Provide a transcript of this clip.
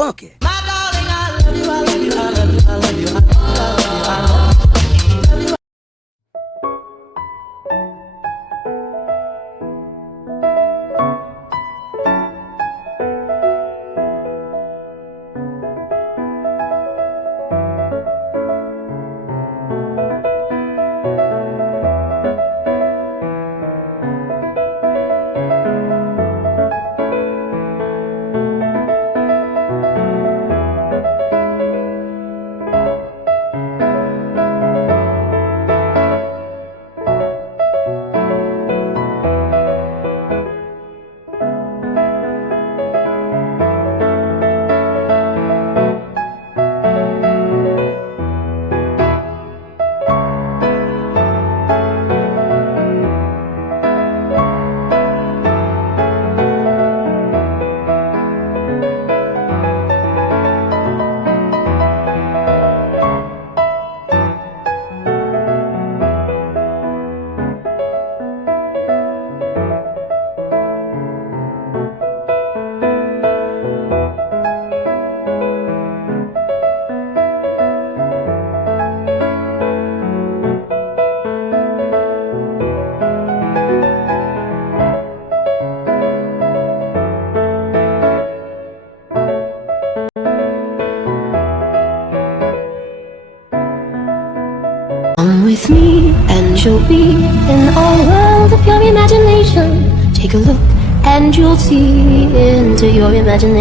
funky. My darling, I love you, I love you, I love you, I love you, I love you, I love you. Come with me and you'll be in a world of your imagination. Take a look and you'll see into your imagination.